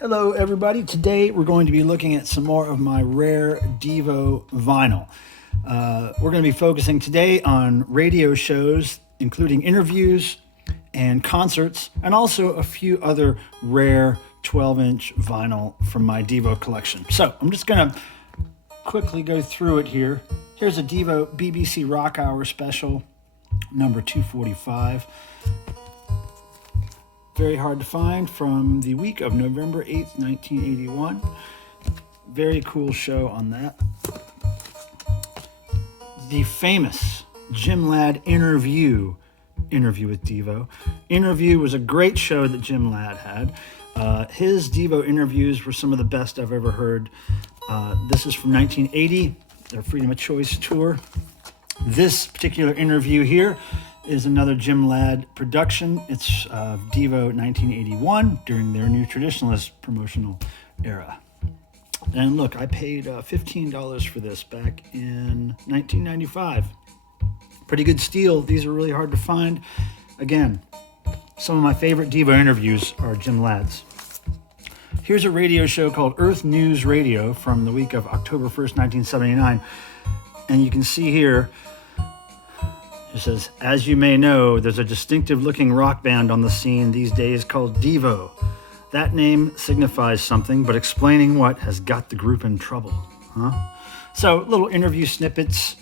Hello everybody, today we're going to be looking at some more of my rare Devo vinyl. We're going to be focusing today on radio shows, including interviews and concerts, and also a few other rare 12-inch vinyl from my Devo collection. So I'm just going to quickly go through it here. Here's a Devo BBC Rock Hour special, number 245. Very hard to find, from the week of November 8th, 1981. Very cool show on that. The famous Jim Ladd interview with Devo. Interview was a great show that Jim Ladd had. His Devo interviews were some of the best I've ever heard. This is from 1980, their Freedom of Choice tour. This particular interview here is another Jim Ladd production. It's Devo 1981 during their New Traditionalist promotional era. And look, I paid $15 for this back in 1995. Pretty good steal. These are really hard to find. Again, some of my favorite Devo interviews are Jim Ladd's. Here's a radio show called Earth News Radio from the week of October 1st, 1979. And you can see here, it says, as you may know, there's a distinctive looking rock band on the scene these days called Devo. That name signifies something, but explaining what has got the group in trouble, huh? So little interview snippets,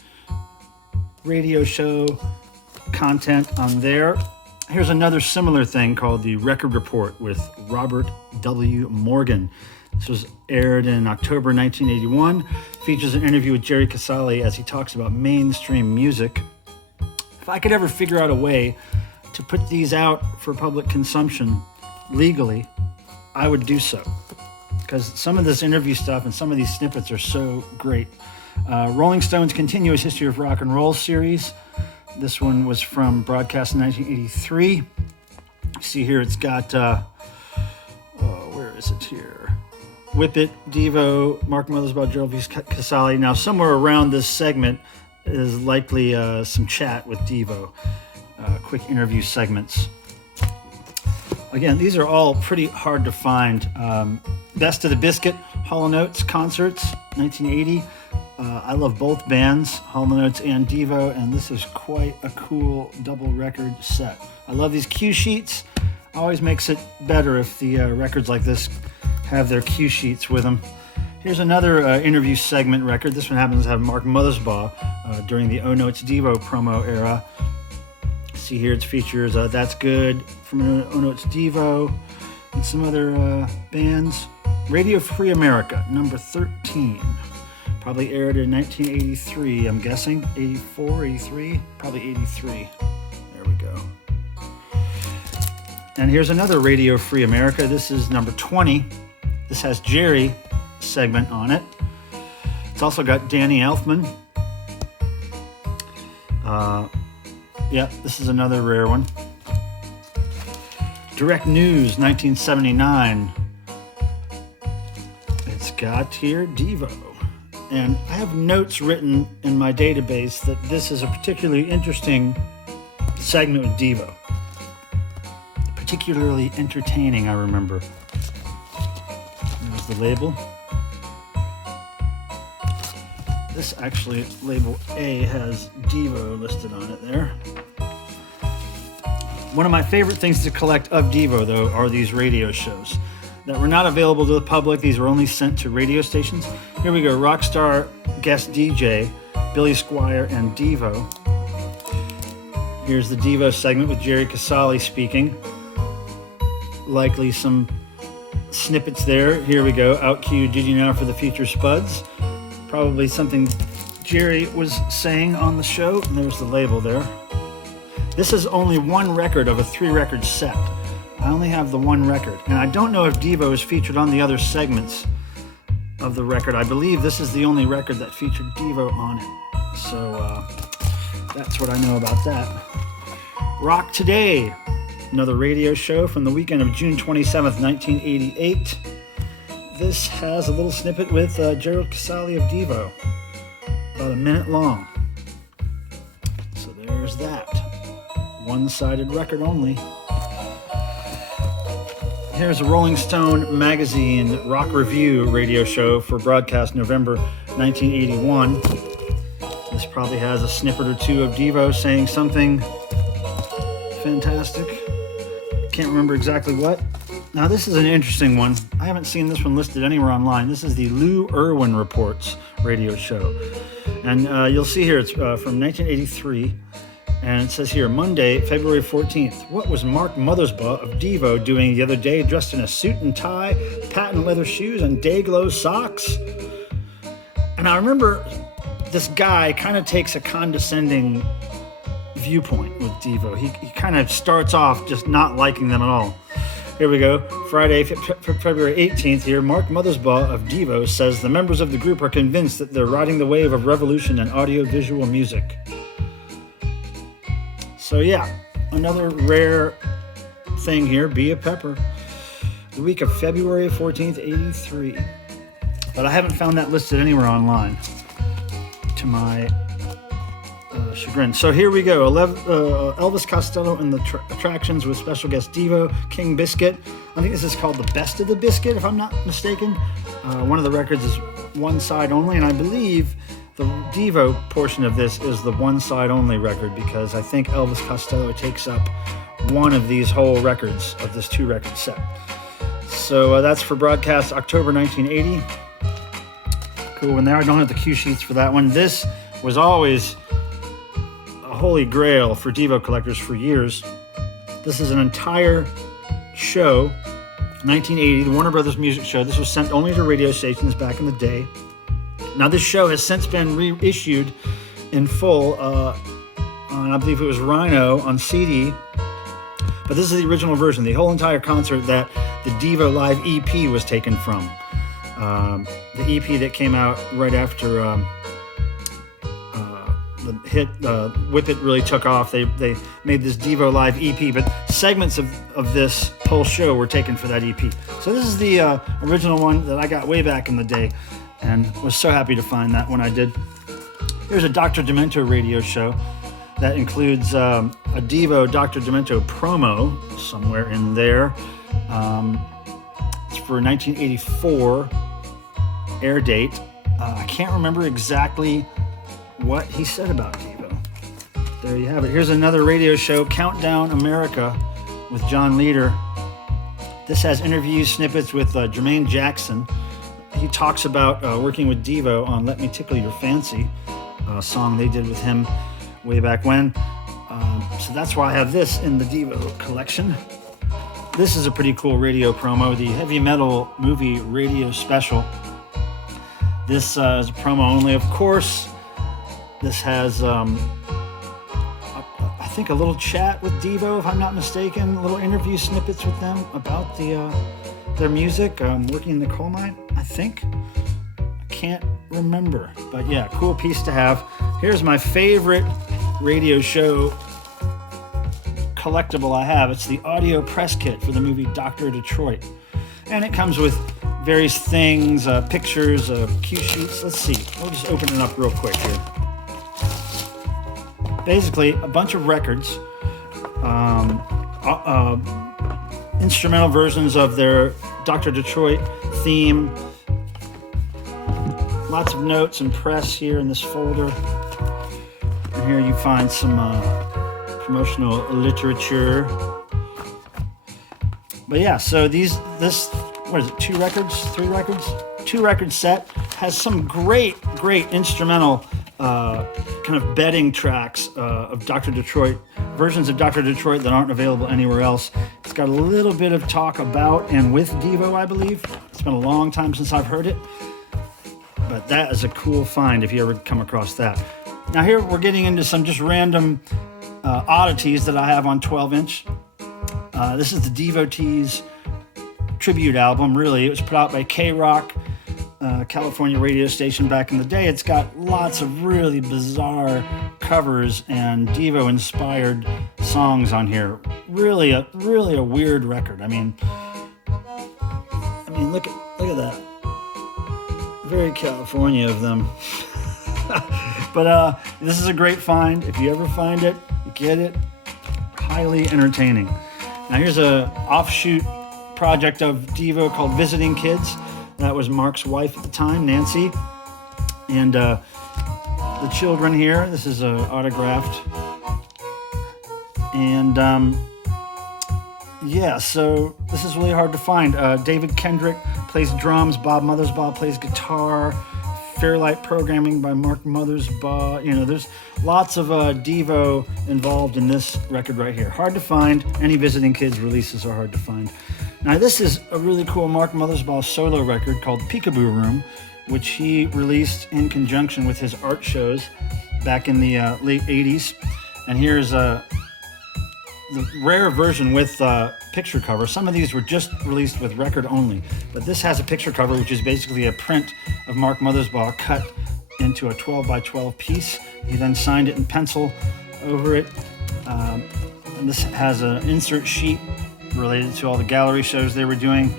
radio show content on there. Here's another similar thing called the Record Report with Robert W. Morgan. This was aired in October 1981. Features an interview with Jerry Casale as he talks about mainstream music. If I could ever figure out a way to put these out for public consumption legally, I would do so. Because some of this interview stuff and some of these snippets are so great. Rolling Stone's Continuous History of Rock and Roll series. This one was from broadcast in 1983. See here, it's got, where is it here? Whip It, Devo, Mark Mothersbaugh, Gerald V. Casale. Now, somewhere around this segment is likely some chat with Devo, quick interview segments. Again, these are all pretty hard to find. Best of the Biscuit, Hall & Oates concerts, 1980. I love both bands, Hall & Oates and Devo, and this is quite a cool double record set. I love these cue sheets. Always makes it better if the records like this have their cue sheets with them. Here's another interview segment record. This one happens to have Mark Mothersbaugh during the Oh Notes Devo promo era. See here, it features That's Good from Oh Notes Devo and some other bands. Radio Free America, number 13. Probably aired in 1983, I'm guessing. 84, 83? Probably 83. There we go. And here's another Radio Free America. This is number 20. This has Jerry segment on it. It's also got Danny Elfman. Yeah, this is another rare one. Direct News, 1979. It's got here Devo. And I have notes written in my database that this is a particularly interesting segment with Devo. Particularly entertaining, I remember. There's the label. This actually, label A has Devo listed on it there. One of my favorite things to collect of Devo, though, are these radio shows that were not available to the public. These were only sent to radio stations. Here we go, Rockstar guest DJ, Billy Squier and Devo. Here's the Devo segment with Jerry Casale speaking. Likely some snippets there. Here we go, out cue, Did You Know for the future Spuds? Probably something Jerry was saying on the show. And there's the label there. This is only one record of a 3-record set. I only have the one record. And I don't know if Devo is featured on the other segments of the record. I believe this is the only record that featured Devo on it. So that's what I know about that. Rock Today, another radio show from the weekend of June 27th, 1988. This has a little snippet with Gerald Casale of Devo, about a minute long. So there's that. One-sided record only. Here's a Rolling Stone magazine rock review radio show for broadcast November 1981. This probably has a snippet or two of Devo saying something fantastic. Can't remember exactly what. Now this is an interesting one. I haven't seen this one listed anywhere online. This is the Lou Irwin Reports radio show. And you'll see here it's from 1983. And it says here, Monday, February 14th. What was Mark Mothersbaugh of Devo doing the other day dressed in a suit and tie, patent leather shoes, and day-glow socks? And I remember this guy kind of takes a condescending viewpoint with Devo. He kind of starts off just not liking them at all. Here we go. Friday, February 18th here, Mark Mothersbaugh of Devo says the members of the group are convinced that they're riding the wave of revolution in audio-visual music. So yeah, another rare thing here, Be a Pepper. The week of February 14th, 83. But I haven't found that listed anywhere online, to my chagrin. So here we go, Elvis Costello and the Attractions with special guest Devo, King Biscuit. I think this is called The Best of the Biscuit, if I'm not mistaken. One of the records is one side only, and I believe the Devo portion of this is the one side only record, because I think Elvis Costello takes up one of these whole records of this 2-record set. So that's for broadcast October 1980. Cool. And there I don't have the cue sheets for that one. This was always a holy grail for Devo collectors for years. This is an entire show, 1980, the Warner Brothers Music Show. This was sent only to radio stations back in the day. Now, this show has since been reissued in full on, I believe it was Rhino on CD. But this is the original version, the whole entire concert that the Devo Live EP was taken from. The EP that came out right after the hit Whip It really took off. They made this Devo Live EP, but segments of this whole show were taken for that EP. So this is the original one that I got way back in the day, and was so happy to find that when I did. Here's a Dr. Demento radio show that includes a Devo Dr. Demento promo somewhere in there. It's for 1984 air date. I can't remember exactly what he said about Devo. There you have it. Here's another radio show, Countdown America with John Leader. This has interviews, snippets with Jermaine Jackson. He talks about working with Devo on Let Me Tickle Your Fancy, a song they did with him way back when. So that's why I have this in the Devo collection. This is a pretty cool radio promo, the Heavy Metal Movie Radio Special. This is a promo only, of course. This has, I think, a little chat with Devo, if I'm not mistaken, little interview snippets with them about their music, working in the coal mine, I think. I can't remember, but yeah, cool piece to have. Here's my favorite radio show collectible I have. It's the audio press kit for the movie Dr. Detroit. And it comes with various things, pictures, cue sheets. Let's see, we'll just open it up real quick here. Basically, a bunch of records, instrumental versions of their Dr. Detroit theme, lots of notes and press here in this folder. And here you find some promotional literature. But yeah, so this, what is it, 2 records, 3 records? 2-record set has some great instrumental kind of bedding tracks of Dr. Detroit, versions of Dr. Detroit that aren't available anywhere else. It's got a little bit of talk about and with Devo, I believe. It's been a long time since I've heard it, but that is a cool find if you ever come across that. Now here we're getting into some just random oddities that I have on 12-inch. This is the Devotees tribute album, really. It was put out by K-Rock, California radio station back in the day. It's got lots of really bizarre covers and Devo-inspired songs on here. Really a weird record. I mean, look at that. Very California of them. But this is a great find. If you ever find it, get it. Highly entertaining. Now here's a offshoot project of Devo called Visiting Kids. That was Mark's wife at the time, Nancy. And the children here, this is autographed. And yeah, so this is really hard to find. David Kendrick plays drums, Bob Mothersbaugh plays guitar, Fairlight programming by Mark Mothersbaugh. You know, there's lots of Devo involved in this record right here. Hard to find. Any Visiting Kids releases are hard to find. Now this is a really cool Mark Mothersbaugh solo record called Peekaboo Room, which he released in conjunction with his art shows back in the late 80s. And here's the rare version with picture cover. Some of these were just released with record only, but this has a picture cover, which is basically a print of Mark Mothersbaugh cut into a 12 by 12 piece. He then signed it in pencil over it. And this has an insert sheet related to all the gallery shows they were doing.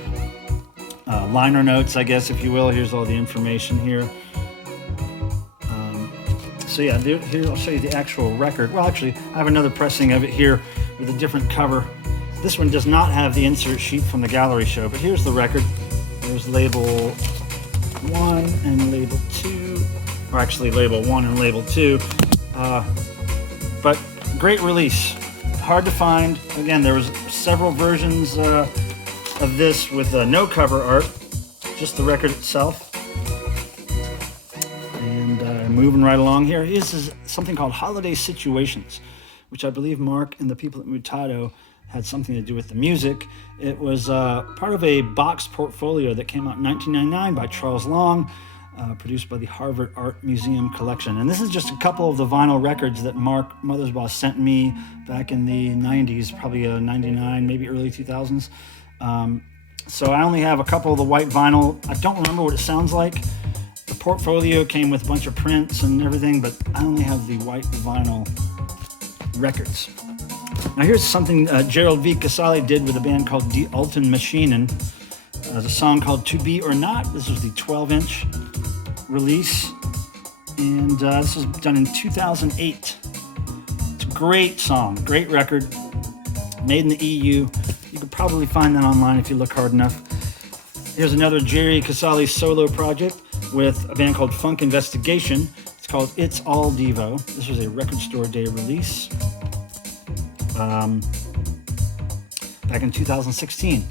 Liner notes, I guess, if you will. Here's all the information here. So yeah, here I'll show you the actual record. Well, actually, I have another pressing of it here with a different cover. This one does not have the insert sheet from the gallery show, but here's the record. There's label 1 and label 2, or actually label 1 and label 2. But great release. Hard to find. Again, there was several versions of this with no cover art, just the record itself. And moving right along here, this is something called Holiday Situations, which I believe Mark and the people at Mutato had something to do with the music. It was part of a box portfolio that came out in 1999 by Charles Long, produced by the Harvard Art Museum Collection. And this is just a couple of the vinyl records that Mark Mothersbaugh sent me back in the 90s, probably 99, maybe early 2000s. So I only have a couple of the white vinyl. I don't remember what it sounds like. The portfolio came with a bunch of prints and everything, but I only have the white vinyl records. Now here's something Gerald V. Casale did with a band called Die Alten Maschinen. There's a song called To Be or Not. This was the 12-inch release, and this was done in 2008. It's a great song, great record, made in the EU. You could probably find that online if you look hard enough. Here's another Jerry Casale solo project with a band called Funk Investigation. It's called It's All Devo. This was a Record Store Day release back in 2016.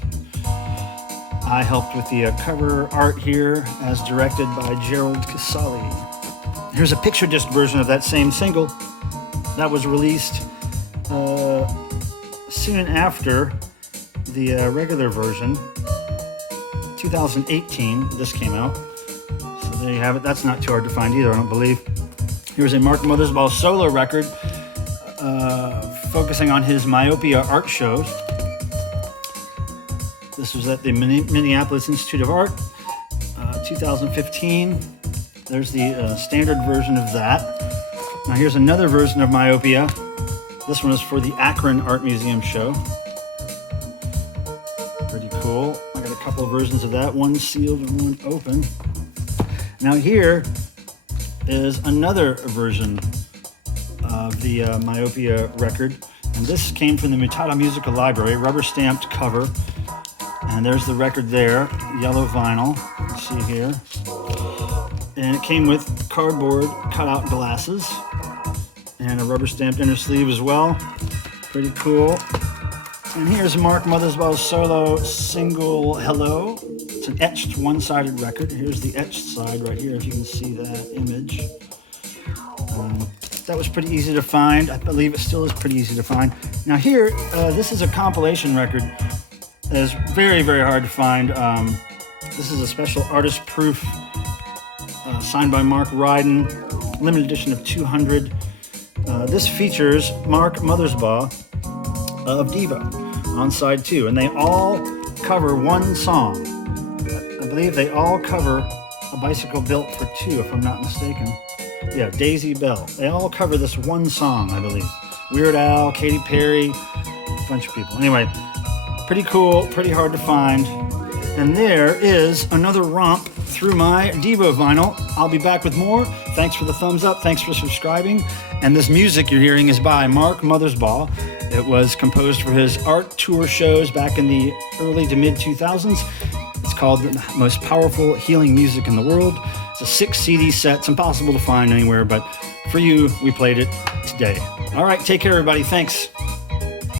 I helped with the cover art here as directed by Gerald Casale. Here's a picture disc version of that same single that was released soon after the regular version. 2018 this came out. So there you have it. That's not too hard to find either, I don't believe. Here's a Mark Mothersbaugh solo record focusing on his myopia art shows. This was at the Minneapolis Institute of Art, 2015. There's the standard version of that. Now here's another version of myopia. This one is for the Akron Art Museum show. Pretty cool. I got a couple of versions of that, one sealed and one open. Now here is another version of the myopia record, and this came from the Mutato Musical Library, rubber stamped cover, and there's the record there, yellow vinyl, you can see here, and it came with cardboard cutout glasses and a rubber stamped inner sleeve as well. Pretty cool. And here's Mark Mothersbaugh's solo single, Hello. It's an etched one-sided record. Here's the etched side right here, if you can see that image. That was pretty easy to find. I believe it still is pretty easy to find. Now here, this is a compilation record that is very, very hard to find. This is a special artist proof signed by Mark Ryden, limited edition of 200. This features Mark Mothersbaugh of Devo on side 2, and they all cover one song. I believe they all cover A Bicycle Built for Two, if I'm not mistaken. Yeah, Daisy Bell. They all cover this one song, I believe. Weird Al, Katy Perry, a bunch of people. Anyway, pretty cool, pretty hard to find. And there is another romp through my Devo vinyl. I'll be back with more. Thanks for the thumbs up. Thanks for subscribing. And this music you're hearing is by Mark Mothersbaugh. It was composed for his art tour shows back in the early to mid 2000s. It's called The Most Powerful Healing Music in the World. It's a 6 CD set. It's impossible to find anywhere, but for you, we played it today. All right, take care, everybody. Thanks.